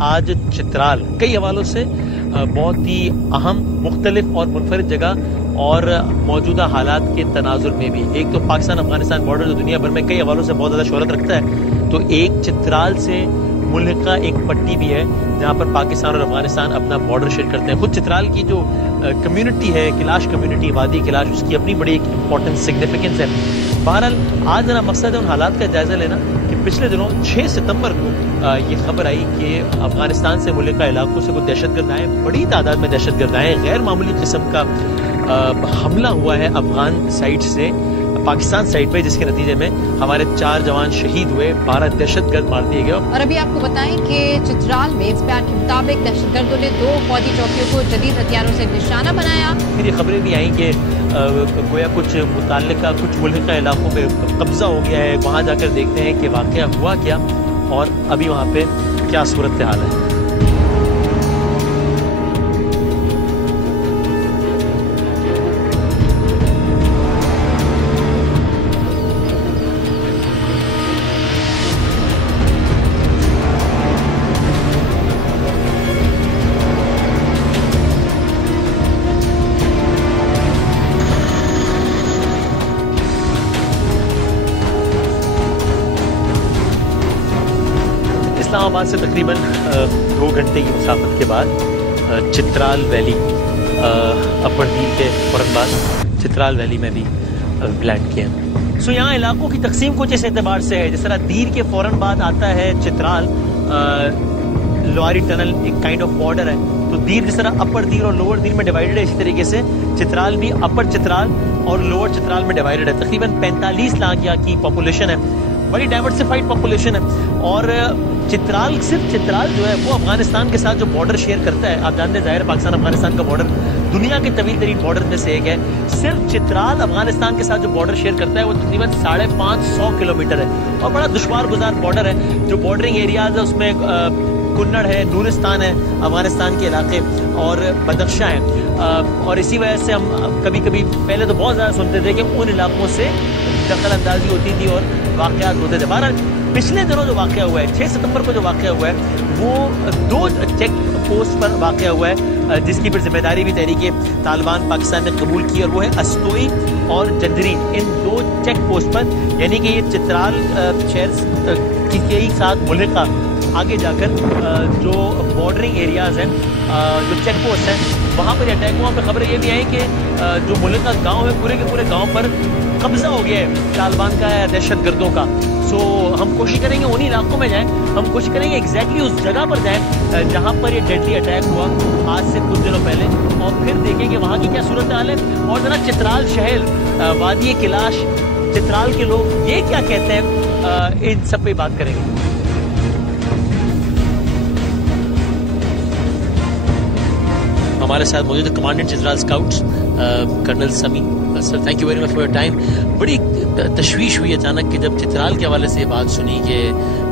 आज चित्राल कई हवालों से बहुत ही अहम, मुख्तलिफ और मुनफरिद जगह और मौजूदा हालात के तनाजुर में भी, एक तो पाकिस्तान अफगानिस्तान बॉर्डर जो दुनिया भर में कई हवालों से बहुत ज़्यादा शोहरत रखता है, तो एक चित्राल से मुल्का एक पट्टी भी है जहाँ पर पाकिस्तान और अफगानिस्तान अपना बॉर्डर शेयर करते हैं। खुद चित्राल की जो कम्युनिटी है, किलाश कम्युनिटी, वादी किलाश, उसकी अपनी बड़ी एक इंपॉर्टेंस, सिग्निफिकेंस है। बहरहाल आज मेरा मकसद है उन हालात का जायजा लेना कि पिछले दिनों 6 सितंबर को ये खबर आई कि अफगानिस्तान से मुल्का इलाकों से कुछ दहशतगर्द आए, बड़ी तादाद में दहशतगर्द आए, गैर मामूली किस्म का हमला हुआ है अफगान साइड से पाकिस्तान साइड पे, जिसके नतीजे में हमारे 4 जवान शहीद हुए, 12 दहशतगर्द मार दिए गए। और अभी आपको बताएं कि चित्राल में इस बयान के मुताबिक दहशतगर्दों ने 2 फौजी चौकियों को जदीद हथियारों से निशाना बनाया। फिर ये खबरें भी आई कि गोया कुछ मुताल्लिका कुछ मुल्का इलाकों पे कब्जा हो गया है, वहाँ जाकर देखते हैं कि वाकया हुआ क्या और अभी वहाँ पे क्या सूरत हाल है। इस्लामाबाद से तकरीबन 2 घंटे की मुसाफत के बाद चित्राल वैली, अपर दीर के फौरन बाद चित्राल वैली में भी लैंड किया। सो यहाँ इलाकों की तकसीम कुछ इस एतबार से है, जिस तरह दीर के फौरन बाद आता है चित्राल, लोहारी टनल एक काइंड ऑफ बॉर्डर है, तो दीर जिस तरह अपर दीर और लोअर दीर में डिवाइडेड है, इसी तरीके से चित्राल भी अपर चित्राल और लोअर चित्राल में डिवाइडेड है। तकरीबन 45 लाख यहाँ की पॉपुलेशन है, बड़ी डाइवर्सिफाइड पॉपुलेशन है। और चित्राल, सिर्फ चित्राल जो है वो अफगानिस्तान के साथ जो बॉर्डर शेयर करता है, आप जानते हैं ज़ाहिर पाकिस्तान अफगानिस्तान का बॉर्डर दुनिया के तवील तरीन बॉर्डर में से एक है। सिर्फ चित्राल अफगानिस्तान के साथ जो बॉर्डर शेयर करता है वो तकरीबन 550 किलोमीटर है और बड़ा दुश्वार गुजार बॉर्डर है। जो बॉर्डरिंग एरियाज है उसमें कुन्नड़ है, नूरिस्तान है, अफगानिस्तान के इलाके और बदख्शा है। और इसी वजह से हम कभी कभी पहले तो बहुत ज़्यादा सुनते थे कि उन इलाकों से दखल अंदाजी होती थी और वाक़यात होते थे। बहरहाल पिछले दिनों जो वाक़या हुआ है, 6 सितंबर को जो वाक़या हुआ है, वो 2 चेक पोस्ट पर वाक़या हुआ है, जिसकी फिर जिम्मेदारी भी तहरीके तालिबान पाकिस्तान ने कबूल की, और वो है अस्तोई और जंजरीन, इन 2 चेक पोस्ट पर, यानी कि ये चित्राल शहर के ही साथ मुल्का आगे जाकर जो बॉर्डरिंग एरियाज़ हैं, जो चेक पोस्ट हैं, वहाँ पर अटैक हुआ। पर खबर ये भी आई कि जो मुल्का गाँव है, पूरे के पूरे गाँव पर कब्जा हो गया है तालिबान का, दहशत गर्दों का। सो हम कोशिश करेंगे उन्हीं इलाकों में जाएं, हम कोशिश करेंगे एग्जैक्टली उस जगह पर जाएं जहां पर ये डेडली अटैक हुआ आज से कुछ दिनों पहले, और फिर देखेंगे वहां की क्या सूरत हाल है और जरा चित्राल शहर, वादी किलाश, चित्राल के लोग ये क्या कहते हैं, इन सब पे बात करेंगे। हमारे साथ मौजूद है कमांडेंट चित्राल स्काउट्स कर्नल समी sir, thank you very much for your time. बड़ी तशवीश हुई अचानक कि जब चित्राल के हवाले से ये बात सुनी कि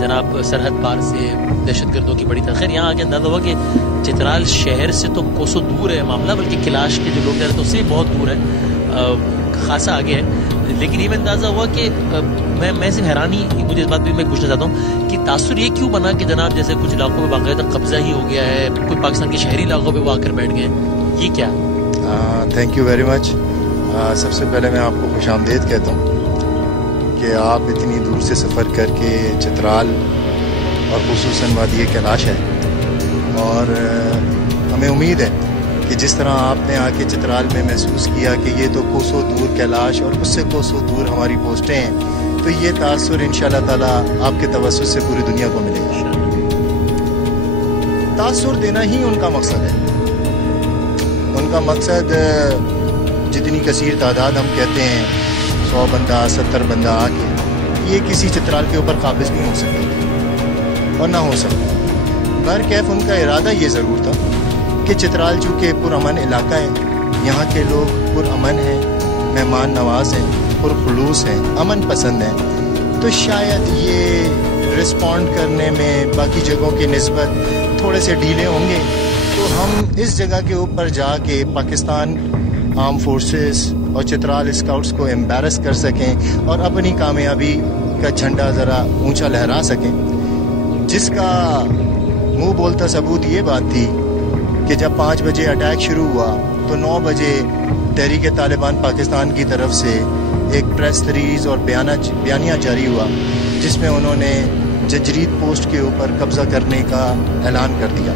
जनाब सरहद पार से दहशतगर्दों की बड़ी खैर यहाँ आके अंदाजा हुआ कि चित्राल शहर से तो कोसों दूर है मामला, बल्कि किलाश के जो लोग रह रहे थे उससे बहुत दूर है, खासा आगे है। लेकिन ये में अंदाजा हुआ कि मैं सिर्फ हैरानी, मुझे इस बात भी मैं पूछना चाहता हूँ कि तासुर ये क्यों बना कि जनाब जैसे कुछ इलाकों में बाकायदा कब्जा ही हो गया है, कुछ पाकिस्तान के शहरी इलाकों पर वो आकर बैठ गए, ये क्या? Thank you very much. सबसे पहले मैं आपको खुशामदीद कहता हूँ कि आप इतनी दूर से सफ़र करके चित्राल और खुसूसन वादी कैलाश है, और हमें उम्मीद है कि जिस तरह आपने आके चित्राल में महसूस किया कि ये तो कोसों दूर कैलाश और उससे कोसों दूर हमारी पोस्टें हैं, तो ये तासुर इंशाअल्लाह ताला आपके तवस्सुत से पूरी दुनिया को मिलेगा। तासुर देना ही उनका मकसद है। उनका मकसद जितनी कसीर तादाद हम कहते हैं 100 बंदा 70 बंदा आके, ये किसी चित्राल के ऊपर काबिज नहीं हो सकते और ना हो सकता। बहरकैफ उनका इरादा ये ज़रूर था कि चित्राल चूँकि पुरअमन इलाका है, यहाँ के लोग पुरअमन हैं, मेहमान नवाज हैं, पुरखुलूस हैं, अमन पसंद हैं, तो शायद ये रिस्पॉन्ड करने में बाकी जगहों की निस्बत थोड़े से ढीले होंगे, तो हम इस जगह के ऊपर जाके पाकिस्तान आर्म फोर्सेस और चित्राल स्काउट्स को एम्बैरस कर सकें और अपनी कामयाबी का झंडा ज़रा ऊंचा लहरा सकें, जिसका मुंह बोलता सबूत ये बात थी कि जब 5 बजे अटैक शुरू हुआ तो 9 बजे तहरीक तालिबान पाकिस्तान की तरफ से एक प्रेस रिलीज और बयानिया जारी हुआ जिसमें उन्होंने जंजरीद पोस्ट के ऊपर कब्जा करने का ऐलान कर दिया।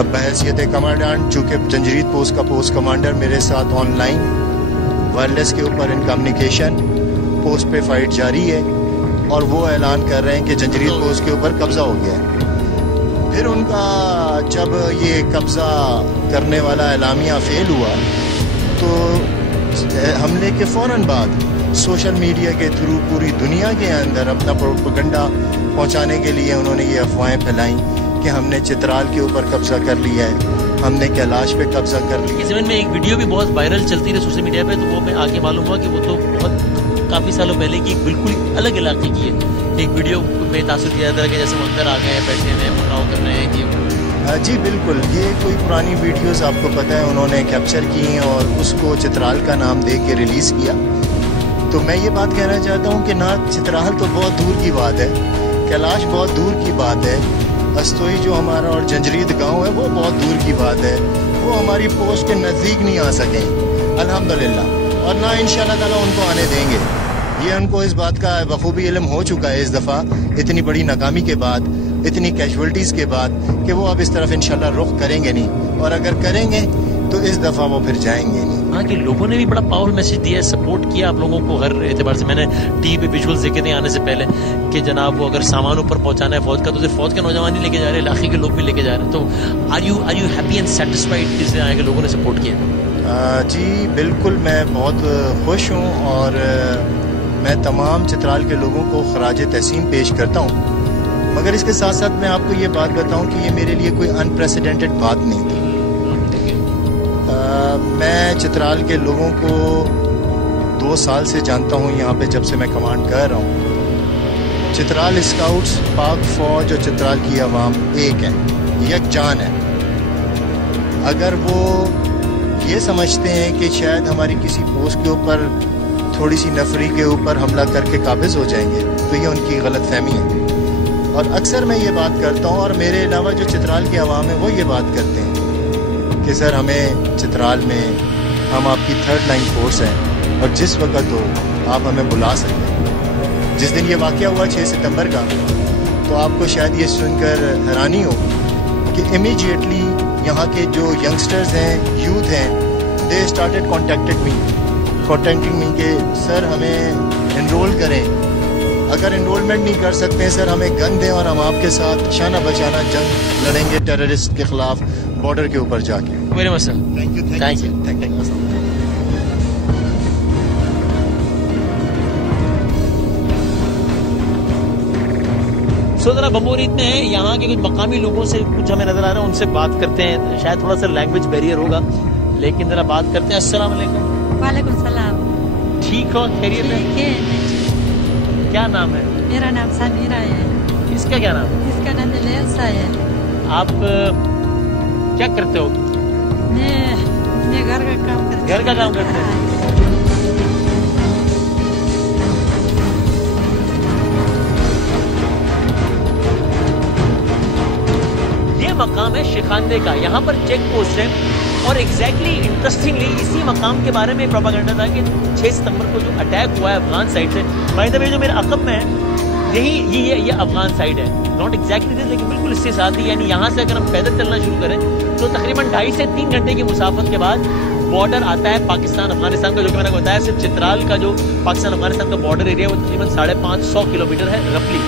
अब बहैसियत कमांडेंट, चूँकि जंजरीद पोस्ट का पोस्ट कमांडर मेरे साथ ऑनलाइन वायरलेस के ऊपर इन कम्युनिकेशन पोस्ट पे फाइट जारी है और वो ऐलान कर रहे हैं कि जंजरीद पोस्ट के ऊपर कब्जा हो गया है। फिर उनका जब ये कब्जा करने वाला एलामिया फेल हुआ तो हमले के फ़ौरन बाद सोशल मीडिया के थ्रू पूरी दुनिया के अंदर अपना प्रोपेगेंडा पहुंचाने के लिए उन्होंने ये अफवाहें फैलाई कि हमने चित्राल के ऊपर कब्जा कर लिया है, हमने कैलाश पे कब्जा कर लिया। इस ज़मीन में एक वीडियो भी बहुत वायरल चलती रही सोशल मीडिया पे, तो वो मैं आगे मालूम हुआ कि वो तो बहुत काफ़ी सालों पहले की बिल्कुल अलग इलाके की है। एक वीडियो में तासुर दिया था कि जैसे वो अंदर आ गए हैं, बैठे हैं, मुनाव कर रहे हैं कि जी बिल्कुल, ये कोई पुरानी वीडियोस आपको पता है उन्होंने कैप्चर की और उसको चित्राल का नाम दे के रिलीज़ किया। तो मैं ये बात कहना चाहता हूँ कि ना चित्राल तो बहुत दूर की बात है, कैलाश बहुत दूर की बात है, अस्तोई जो हमारा और जंजरीद गांव है वो बहुत दूर की बात है, वो हमारी पोस्ट के नज़दीक नहीं आ सकें अल्हम्दुलिल्लाह, और ना इंशाअल्लाह ताला उनको आने देंगे। ये उनको इस बात का बखूबी इल्म हो चुका है इस दफ़ा, इतनी बड़ी नाकामी के बाद, इतनी कैजुअल्टीज़ के बाद, कि वो अब इस तरफ इंशाअल्लाह रुख करेंगे नहीं, और अगर करेंगे तो इस दफ़ा वो फिर जाएंगे नहीं। वहाँ के लोगों ने भी बड़ा पावरफुल मैसेज दिया, सपोर्ट किया आप लोगों को हर एतबार से। मैंने टीवी पे विजुअल्स देखे थे आने से पहले कि जनाब वो अगर सामान ऊपर पहुंचाना है फौज का तो फौज के नौजवान ही लेके जा रहे हैं, इलाके के लोग भी लेके जा रहे हैं। तो are you happy and satisfied इसलिए आए के लोगों ने सपोर्ट किया? जी बिल्कुल, मैं बहुत खुश हूँ और मैं तमाम चित्राल के लोगों को खराज तहसीन पेश करता हूँ, मगर इसके साथ साथ मैं आपको ये बात बताऊँ कि ये मेरे लिए कोई अनप्रेसिडेंटेड बात नहीं थी। मैं चित्राल के लोगों को 2 साल से जानता हूँ, यहाँ पे जब से मैं कमांड कर रहा हूँ। चित्राल स्काउट्स, पाक फौज और चित्राल की आवाम एक है, यकजान है। अगर वो ये समझते हैं कि शायद हमारी किसी पोस्ट के ऊपर थोड़ी सी नफरी के ऊपर हमला करके काबिज हो जाएंगे तो ये उनकी गलत फहमी है। और अक्सर मैं ये बात करता हूँ और मेरे अलावा जो चित्राल की आवाम है वो ये बात करते हैं कि सर हमें चित्राल में हम आपकी 3rd लाइन फोर्स हैं और जिस वक्त हो आप हमें बुला सकते हैं। जिस दिन ये वाक़या हुआ 6 सितंबर का, तो आपको शायद ये सुनकर हैरानी हो कि इमीडिएटली यहाँ के जो यंगस्टर्स हैं, यूथ हैं, दे स्टार्टेड कॉन्टेक्टिंग मी कि सर हमें इनरोल करें, अगर इनरोलमेंट नहीं कर सकते हैं सर हमें गन दें और हम आपके साथ शाना बशाना जंग लड़ेंगे टेररिस्ट के खिलाफ बॉर्डर के ऊपर जाके। Very much sir, thank you. So जरा बमोरीत में है, यहाँ के कुछ मकामी लोगों से कुछ हमें नजर आ रहा है, उनसे बात करते हैं। शायद थोड़ा सा लैंग्वेज बैरियर होगा लेकिन जरा बात करते हैं। अस्सलाम वालेकुम। वालेकुम सलाम। ठीक हो, खैरियत है? क्या नाम है? मेरा नाम समीरा है। इसका क्या नाम है? इसका नाम लेल्सा है। आप क्या करते हो? मैं घर का काम करती हूँ। घर का काम करते हैं? ये मकाम है शिखांदे का, यहाँ पर चेक पोस्ट है और एग्जैक्टली इंटरेस्टिंगली इसी मकाम के बारे में प्रोपेगेंडा था कि 6 सितंबर को जो अटैक हुआ है अफगान साइड से, बाय द वे जो मेरे अकब में है यही ये अफगान साइड है, नॉट एग्जैक्टली दिस लेकिन बिल्कुल इससे साथ ही, यानी यहाँ से अगर हम पैदल चलना शुरू करें तो तकरीबन 2.5 से 3 घंटे की मुसाफत के बाद बॉर्डर आता है पाकिस्तान अफगानिस्तान का, जो कि मैंने बताया सिर्फ चित्राल का जो पाकिस्तान अफगानिस्तान का बॉर्डर एरिया है वो तकरीबन 550 किलोमीटर है रफली।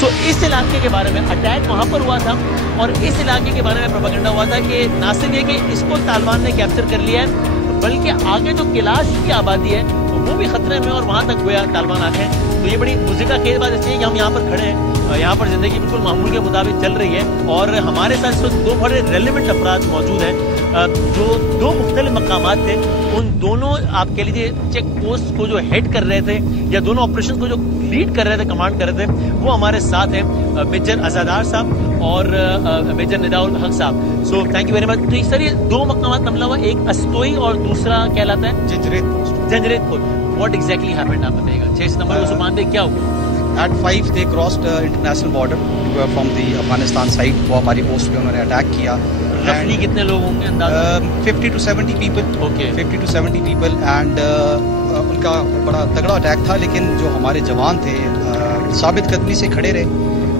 सो इस इलाके के बारे में अटैक वहाँ पर हुआ था और इस इलाके के बारे में प्रोपेगेंडा हुआ था कि ना सिर्फ ये कि इसको तालिबान ने कैप्चर कर लिया है बल्कि आगे जो कैलाश की आबादी है वो भी खतरे में और वहाँ तक गोया तालिबान आके। तो ये बड़ी मुज़ीका खेल बात इसलिए कि हम यहाँ पर खड़े हैं, यहाँ पर ज़िंदगी बिल्कुल मामूल के मुताबिक चल रही है और हमारे साथ इस वक्त 2 बड़े रेलिवेंट अफराद मौजूद हैं जो 2 मुख्तलिफ मकामात थे, उन दोनों आप कह लीजिए चेक पोस्ट को जो हेड कर रहे थे या दोनों ऑपरेशन को जो लीड कर रहे थे, कमांड कर रहे थे, वो हमारे साथ हैं मेजर अज़ादार साहब और मेजर निदाउल हक साहब। So thank you very much. तो सर ये 2 मकामात हमला हुआ, एक अस्तोई और दूसरा कहलाता है जंजरीद पोस्ट। जंजरीद पोस्ट। व्हाट एग्जैक्टली हैपेंड आप बताइएगा? 6 सितंबर को सुबह क्या हुआ? At 5 they crossed international border from the Afghanistan side. वो हमारी पोस्ट पे उन्होंने अटैक किया. रफली कितने लोग होंगे अंदाज़ा? 50 to 70 people. Okay. 50 to 70 people and उनका बड़ा तगड़ा अटैक था, लेकिन जो हमारे जवान थे साबित कदमी से खड़े रहे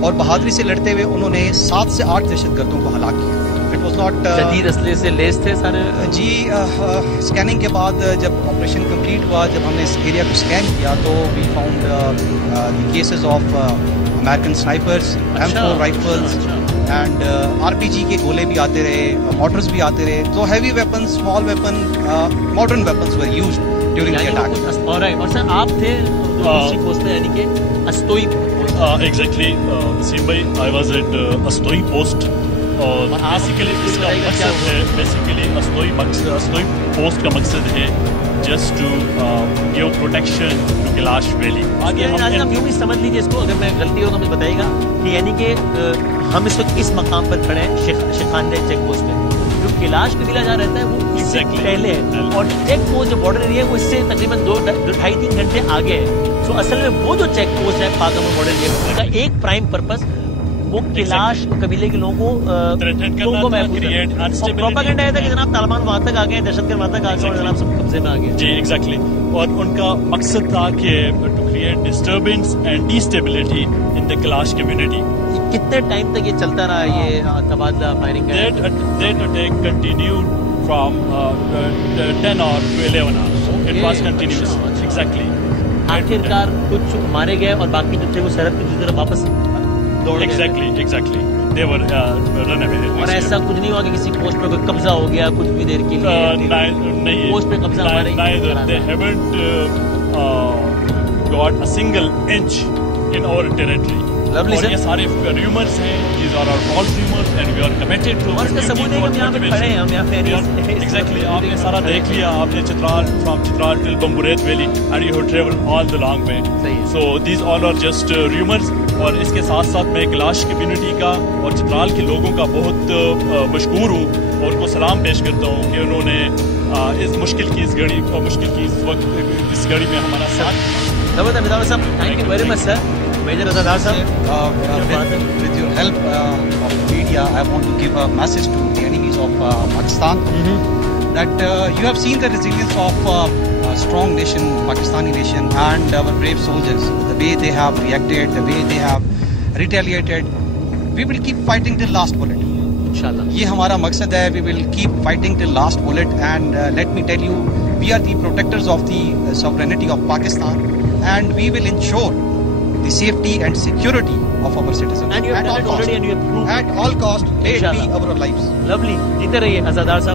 और बहादुरी से लड़ते हुए उन्होंने 7 से 8 दहशतगर्दों को हलाक किया. इट वाज नॉट जदीद असले से लेस थे सारे जी. स्कैनिंग के बाद जब ऑपरेशन कंप्लीट हुआ, जब हमने इस एरिया को स्कैन किया तो we found the cases of American snipers, M4 rifles and RPG के गोले भी आते रहे, मॉर्टर्स भी आते रहे. तो heavy weapon, small weapon, modern weapons were used during the attack. और सर आप थे दूसरी पोस्ट पे यानी कि अस्तोई एग्जैक्टली वसीम भाई, I was at Astoi post और बेसिकली इसका मकसद है, बेसिकली अस्तोई पोस्ट का मकसद है just to give protection to Kailash valley. आगे हम यूँ भी समझ लीजिए इसको, अगर मैं गलती हो तो मुझे बताइएगा कि यानी कि हम इस वक्त इस मकाम पर खड़े हैं शिखानदे चेक पोस्ट पे. जो कैलाश कबीला जहाँ रहता है वो इससे पहले है और चेक पोस्ट जो बॉर्डर एरिया है वो इससे तकरीबन 2-2.5-3 घंटे आगे है. तो असल में वो जो चेक पोस्ट है पागम बॉर्डर एरिया का एक प्राइम पर्पस वो कैलाश कबीले के लोगों को महफूज करना. प्रोपेगेंडा है था कि जनाब तालिबान वहां तक आ गए, दहशतगर्द वहां तक आ गए और जनाब सब कब्जे में आ गए. जी एग्जैक्टली. और उनका मकसद था कि to create disturbance and destability in the Kailash community. कितने टाइम तक ये चलता रहा ये तबादला फायरिंग? That attack continued from 10 hours to 11 hours. So it was continuous. Exactly. आखिरकार कुछ मारे गए और बाकी जो थे वो सरहद की तरफ वापस दौड़ गए. Exactly. They were run away. और ऐसा कुछ नहीं हुआ कि किसी पोस्ट पे कोई कब्जा हो गया कुछ भी देर के लिए? नहीं. पोस्ट पे कब्जा हमारे They haven't got a single inch in our territory. Lovely, और ये सारे रूमर्स हैं, these are our false rumors and we are committed to. और इसका सबूत है कि हम यहाँ पे खड़े हैं, हम यहाँ पे exactly. आपने सारा देख लिया, आपने Chitral from Chitral till Bamburet Valley and you have traveled all the long way. So these all are just rumors. और इसके साथ साथ मैं कैलाश कम्युनिटी का और चित्राल के लोगों का बहुत मशकूर हूँ और उनको सलाम पेश करता हूँ कि उन्होंने इस मुश्किल की इस वक्त इस घड़ी में हमारा साथ. Thank you very much sir. Major Azadar साहब, with your help of media, I want to give a message to the enemies of Pakistan that you have seen the resilience of a strong nation, Pakistani nation, and our brave soldiers. The way they have reacted, the way they have retaliated. We will keep fighting till last bullet. इंशाल्लाह. ये हमारा मकसद है. We will keep fighting till last bullet, and let me tell you, we are the protectors of the sovereignty of Pakistan, and we will ensure the safety and security of our citizens. And you have done it already and you have proved at all cost, may it be our lives. Lovely. जीते रहिए अज़ादार साहब.